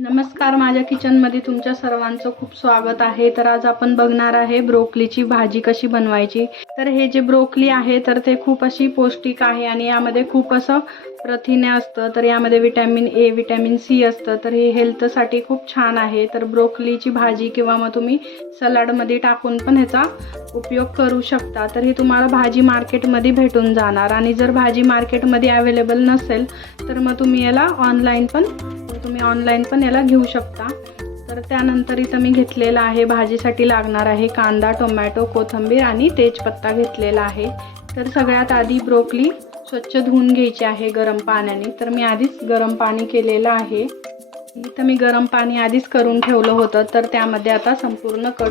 नमस्कार माझ्या किचनमध्ये तुमच्या सर्वांचं खूप स्वागत आहे. तर आज आपण बघणार आहे ब्रोकलीची भाजी कशी बनवायची. तर हे जे ब्रोकली आहे तर ते खूप अशी पौष्टिक आहे आणि यामध्ये खूप असं प्रथिने असतं. तर यामध्ये विटॅमिन ए विटॅमिन सी असतं. तर हे हेल्थसाठी खूप छान आहे. तर ब्रोकलीची भाजी किंवा मग तुम्ही सलाडमध्ये टाकून पण ह्याचा उपयोग करू शकता. तर ही तुम्हाला भाजी मार्केटमध्ये भेटून जाणार. आणि जर भाजी मार्केटमध्ये अवेलेबल नसेल तर मग तुम्ही याला ऑनलाईन पण तुम्ही ऑनलाईन पण याला घेऊ शकता. तर त्यानंतर इथं मी घेतलेला आहे भाजीसाठी लागणार आहे कांदा टोमॅटो कोथिंबीर आणि तेजपत्ता घेतलेला आहे. तर सगळ्यात आधी ब्रोकली स्वच्छ धुवून घ्यायची आहे गरम पाण्याने. तर मी आधीच गरम पाणी केलेलं आहे. इथं मी गरम पाणी आधीच करून ठेवलं होतं. तर त्यामध्ये आता संपूर्ण कट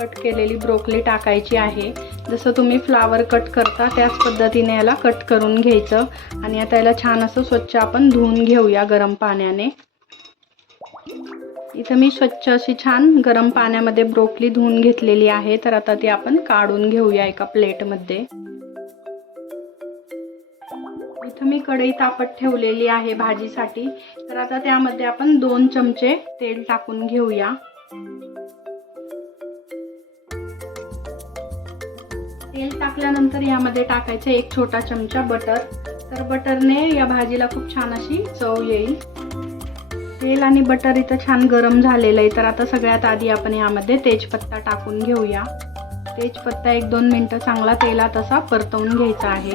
कट केलेली ब्रोकली टाकायची आहे. जसं तुम्ही फ्लावर कट करता त्याच पद्धतीने याला कट करून घ्यायचं. आणि आता याला छान असं स्वच्छ आपण धुवून घेऊया गरम पाण्याने. इथं मी स्वच्छ अशी छान गरम पाण्यामध्ये ब्रोकली धुवून घेतलेली आहे. तर आता ती आपण काढून घेऊया एका प्लेटमध्ये इथं मी कढई तापत ठेवलेली आहे भाजीसाठी. तर आता त्यामध्ये आपण दोन चमचे तेल टाकून घेऊया. तेल टाकल्यानंतर यामध्ये टाकायचं एक छोटा चमचा बटर. तर बटरने या भाजीला खूप छान अशी चव येईल. तेल आणि बटर इथं छान गरम झालेलं आहे. तर आता सगळ्यात आधी आपण यामध्ये तेजपत्ता टाकून घेऊया. तेजपत्ता एक दोन मिनटं चांगला तेलात असा परतवून घ्यायचा आहे.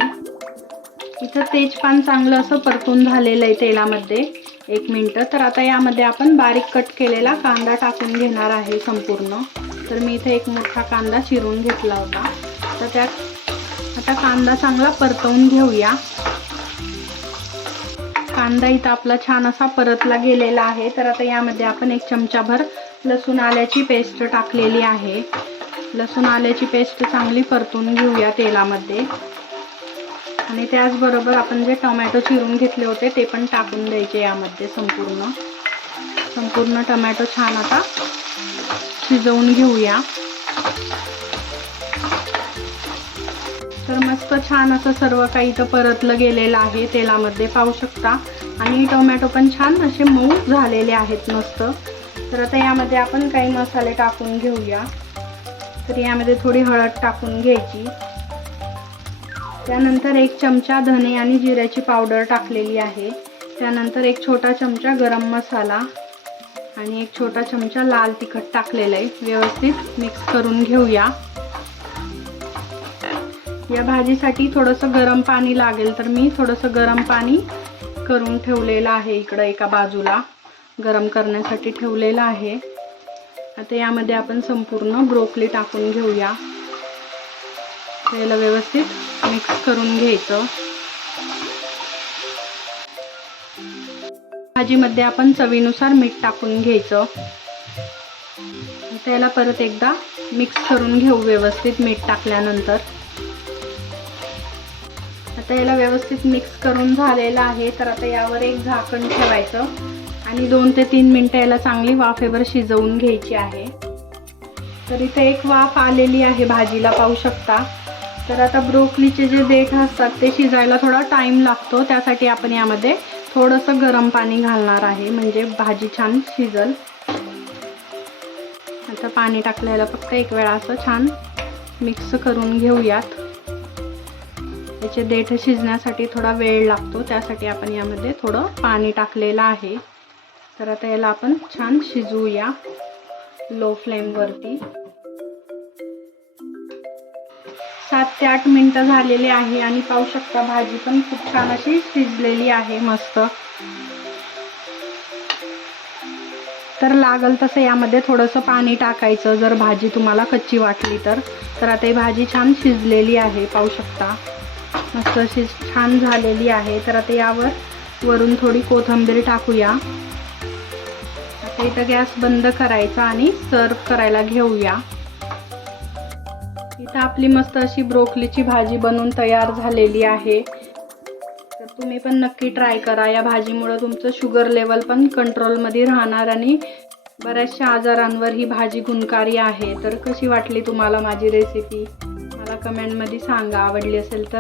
इथं तेजपान चांगलं असं परतून झालेलं आहे तेलामध्ये. एक मिनटं. तर आता यामध्ये आपण बारीक कट केलेला कांदा टाकून घेणार आहे संपूर्ण. तर मी इथे एक मोठा कांदा चिरून घेतला होता. तर त्यात आता कांदा चांगला परतवून घेऊया. कांदा इथं आपला छान असा परतला गेलेला आहे. तर आता यामध्ये आपण एक चमचाभर लसूण आल्याची पेस्ट टाकलेली आहे. लसूण आल्याची पेस्ट चांगली परतून घेऊया तेलामध्ये. आणि त्याचबरोबर आपण जे टोमॅटो चिरून घेतले होते ते पण टाकून द्यायचे यामध्ये संपूर्ण. संपूर्ण टोमॅटो छान आता शिजवून घेऊया. तर मस्त छान असं सर्व काही इथं परतलं गेलेलं आहे तेलामध्ये पाहू शकता. आणि टोमॅटो पण छान असे मऊ झालेले आहेत मस्त. तर आता यामध्ये आपण काही मसाले टाकून घेऊया. तर यामध्ये थोडी हळद टाकून घ्यायची. त्यानंतर एक चमचा धने आणि जिऱ्याची पावडर टाकलेली आहे. त्यानंतर एक छोटा चमचा गरम मसाला आणि एक छोटा चमचा लाल तिखट टाकलेलं आहे. व्यवस्थित मिक्स करून घेऊया. या भाजीसाठी थोडंसं गरम पाणी लागेल तर मी थोडंसं गरम पाणी करून ठेवलेलं आहे इकडं एका बाजूला. गरम करण्यासाठी ठेवलेलं आहे. आता यामध्ये आपण संपूर्ण ब्रोकली टाकून घेऊया. त्याला व्यवस्थित मिक्स करून घ्यायचं. भाजीमध्ये आपण चवीनुसार मीठ टाकून घ्यायचं. त्याला परत एकदा मिक्स करून घेऊ व्यवस्थित मीठ टाकल्यानंतर. आता याला व्यवस्थित मिक्स करून झालेलं आहे. तर आता यावर एक झाकण ठेवायचं. आणि दोन ते तीन मिनटं याला चांगली वाफेवर शिजवून घ्यायची आहे. तर इथे एक वाफ आलेली आहे भाजीला पाहू शकता. तर आता ब्रोकलीचे जे देठ असतात ते शिजायला थोडा टाईम लागतो. त्यासाठी आपण यामध्ये थोडंसं गरम पाणी घालणार आहे. म्हणजे भाजी छान शिजल. आता पाणी टाकलेलं फक्त एक वेळा असं छान मिक्स करून घेऊयात. त्याचे देठ शिजण्यासाठी थोडा वेळ लागतो त्यासाठी आपण यामध्ये थोडं पाणी टाकलेलं आहे. तर आता याला आपण छान शिजवूया लो फ्लेमवरती सात ते आठ मिनटं झालेली आहे आणि पाहू शकता भाजी पण खूप छान अशी शिजलेली आहे मस्त. तर लागल तसं यामध्ये थोडंसं पाणी टाकायचं जर भाजी तुम्हाला कच्ची वाटली तर. तर आता ही भाजी छान शिजलेली आहे पाहू शकता. मस्त अशी छान झालेली आहे. तर आता यावर वरून थोडी कोथिंबीर टाकूया. आता इथं गॅस बंद करायचा आणि सर्व करायला घेऊया. इथं आपली मस्त अशी ब्रोकलीची भाजी बनवून तयार झालेली आहे. तर तुम्ही पण नक्की ट्राय करा. या भाजीमुळं तुमचं शुगर लेवल पण कंट्रोलमध्ये राहणार आणि बऱ्याचशा आजारांवर ही भाजी गुणकारी आहे. तर कशी वाटली तुम्हाला माझी रेसिपी? कमेंटमध्ये सांगा. आवडली असेल तर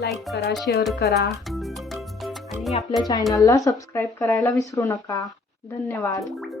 लाईक करा शेअर करा. आणि आपल्या चॅनलला सबस्क्राईब करायला विसरू नका. धन्यवाद.